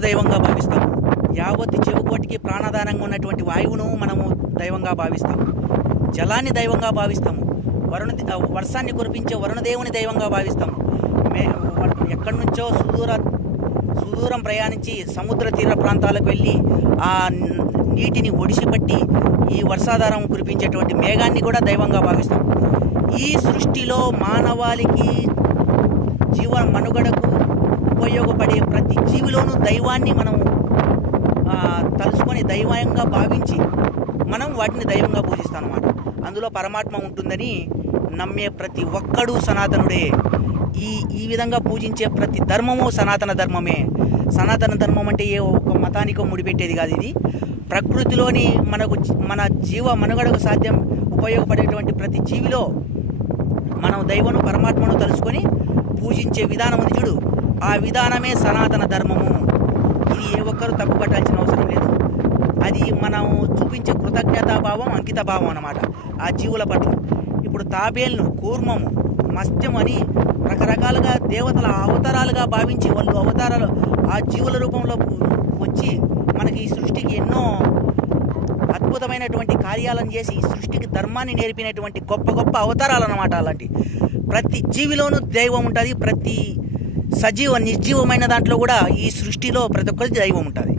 గాలును దైవంగా భావిస్తాము. యావత్ చెవుకోటికి ప్రాణాధానంగా ఉన్నటువంటి వాయువును మనము దైవంగా భావిస్తాము. జలాన్ని దైవంగా భావిస్తాము. వర్షాన్ని కురిపించే వరుణదేవుని దైవంగా భావిస్తాము. ఎక్కడి నుంచో సుదూరం ప్రయాణించి సముద్ర తీర ప్రాంతాలకు వెళ్ళి ఆ నీటిని ఒడిసిపట్టి ఈ వర్షాధారం కురిపించేటువంటి మేఘాన్ని కూడా దైవంగా భావిస్తాం. ఈ సృష్టిలో మానవాళికి జీవ మనుగడకు ఉపయోగపడే ప్రతి జీవిలోనూ దైవాన్ని మనం తలుసుకొని దైవంగా భావించి మనం వాటిని దైవంగా పూజిస్తాం అన్నమాట. అందులో పరమాత్మ ఉంటుందని నమ్మే ప్రతి ఒక్కడూ సనాతనుడే. ఈ విధంగా పూజించే ప్రతి ధర్మము సనాతన ధర్మమే. సనాతన ధర్మం అంటే ఏ ఒక మతానికో ముడిపెట్టేది కాదు. ఇది ప్రకృతిలోని మన జీవ మనుగడకు సాధ్యం ఉపయోగపడేటువంటి ప్రతి జీవిలో మనం దైవను పరమాత్మను తలుసుకొని పూజించే విధానం ఉంది చూడు, ఆ విధానమే సనాతన ధర్మము. ఇది ఏ ఒక్కరు తప్పుపట్టాల్సిన అవసరం లేదు. అది మనం చూపించే కృతజ్ఞతాభావం, అంకితభావం అన్నమాట ఆ జీవుల పట్ల. ఇప్పుడు తాబేల్ను, కూర్మము, మత్స్యం అని రకరకాలుగా దేవతల అవతారాలుగా భావించి వాళ్ళు అవతారాలు ఆ జీవుల రూపంలో వచ్చి మనకి ఈ సృష్టికి ఎన్నో అద్భుతమైనటువంటి కార్యాలను చేసి ఈ సృష్టికి ధర్మాన్ని నేర్పినటువంటి గొప్ప గొప్ప అవతారాలు అన్నమాట. అలాంటి ప్రతి జీవిలోనూ దైవం ఉంటుంది. ప్రతి నిర్జీవమైన దాంట్లో కూడా ఈ సృష్టిలో ప్రతి ఒక్కరికి దైవం ఉంటుంది.